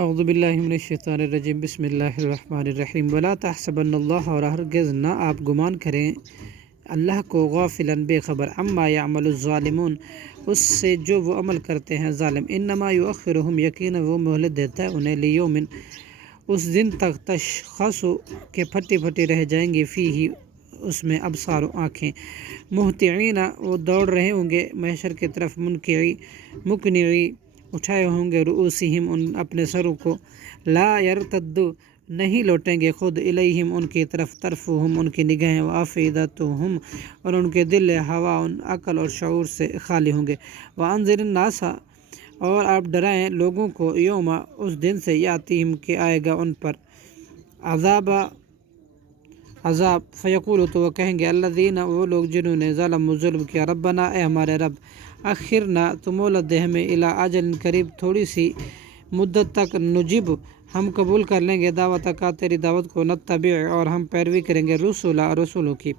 اعوذ باللہ من الشیطان الرجیم بسم اللہ الرحمن الرحیم ولا تحسبن اللہ، اور ہرگز نہ آپ گمان کریں اللہ کو غافلا بے خبر، عما یعمل الظالمون اس سے جو وہ عمل کرتے ہیں ظالم، انما یؤخرہم یقینا وہ مہلت دیتا ہے انہیں، لیوم اس دن تک تشخص کے پھٹی پھٹی رہ جائیں گے، فیہ اس میں ابصار آنکھیں، مہطعین وہ دوڑ رہے ہوں گے محشر کی طرف، مقنعی اٹھائے ہوں گے، رؤوسہم ان اپنے سروں کو، لا یرتد نہیں لوٹیں گے خود، الیہم ان کی طرف، طرفہم ان کی نگاہیں، وافئدتہم اور ان کے دل، ہوا عقل اور شعور سے خالی ہوں گے، وانذر الناس اور آپ ڈرائیں لوگوں کو، یوم اس دن سے، یاتیہم کہ آئے گا ان پر، عذاب، فیقول تو وہ کہیں گے، الذین وہ لوگ جنہوں نے ظلم کیا، ربنا اے ہمارے رب، اخرنا تو مہلت دے ہمیں، الی اجل قریب تھوڑی سی مدت تک، نجب ہم قبول کر لیں گے، دعوت کا تیری دعوت کو، نتبع اور ہم پیروی کریں گے، رسولوں کی،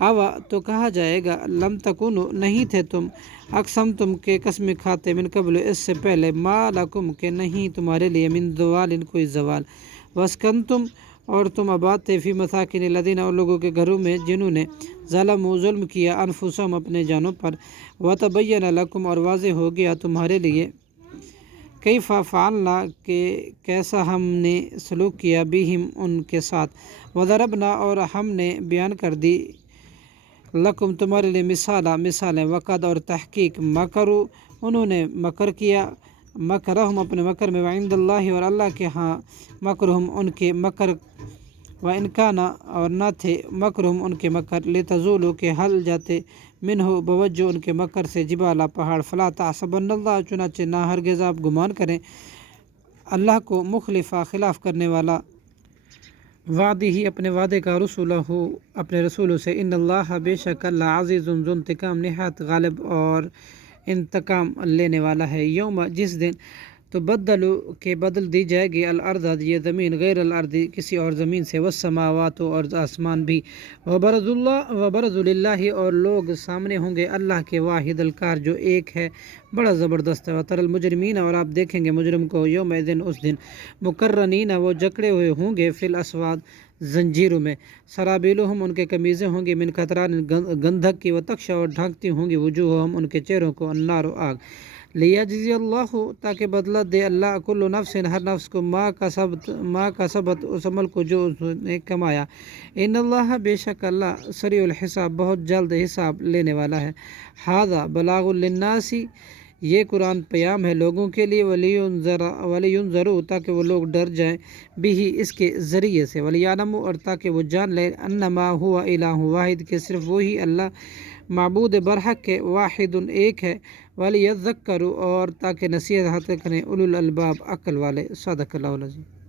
اوا تو کہا جائے گا، لم تکونوا نہیں تھے تم، اقسمتم کے قسم کھاتے، من قبل اس سے پہلے، ما لکم کہ نہیں تمہارے لیے، من زوال کوئی زوال، واسکنتم اور تم آباد تھے، فی مساکن الذین اور لوگوں کے گھروں میں جنہوں نے ظلم کیا، انفسہم اپنے جانوں پر، وتبین لکم اور واضح ہو گیا تمہارے لیے، کیف فعلنا کہ کیسا ہم نے سلوک کیا، بہم ان کے ساتھ، وضربنا اور ہم نے بیان کر دی، لکم تمہارے لیے، مثالیں، وقد اور تحقیق، مکروا انہوں نے مکر کیا، مکرہم اپنے مکر میں، وعند اللہ اور اللہ کے ہاں، مکرہم ان کے مکر، وَإِنْ كَانَ اور نہ تھے، مکرہم ان کے مکر، لِتَزُولُوا کہ ہل جاتے، منہ بوجہ ان کے مکر سے، جبالا پہاڑ، فلا تحسبن اللہ چنانچہ نہ ہرگز آپ گمان کریں اللہ کو، مخلفا خلاف کرنے والا، وعدہ ہی اپنے وعدے کا، رسولہ اپنے رسولوں سے، ان اللہ بے شک اللہ، عزیز ذو انتقام نہایت غالب اور انتقام لینے والا ہے، یوم جس دن، تو بدلو کہ بدل دی جائے گی، الارض یہ زمین، غیر الارض کسی اور زمین سے، والسماوات اور آسمان بھی، وبرز للہ اور لوگ سامنے ہوں گے اللہ کے، واحد القہار جو ایک ہے بڑا زبردست ہے، وتری المجرمین اور آپ دیکھیں گے مجرم کو، یومئذ اس دن، مقرنین وہ جکڑے ہوئے ہوں گے، فی الاسواد زنجیروں میں، سرابیلہم ان کے قمیضیں ہوں گی، من قطران گندھک کی، وتغشی اور ڈھانکتی ہوں گی، وجوہہم ان کے چہروں کو، النار آگ، لیجزی اللہ تاکہ بدلہ دے اللہ، کل نفس ہر نفس کو، ما کسبت اس عمل کو جو اس نے کمایا، ان اللہ بے شک اللہ، سریع الحساب بہت جلد حساب لینے والا ہے، ھذا بلاغ للناس یہ قرآن پیام ہے لوگوں کے لیے، وَلِيُنذَرُوا تاکہ وہ لوگ ڈر جائیں، بِہِ اس کے ذریعے سے، وَلِيَعْلَمُوا اور تاکہ وہ جان لیں، انما هو الہ واحد کہ صرف وہی اللہ معبود برحق کے، واحد ایک ہے، وَلِيَذَّكَّرُوا اور تاکہ نصیحت حاصل کریں، اولو الالباب عقل والے، صدق اللہ العظیم۔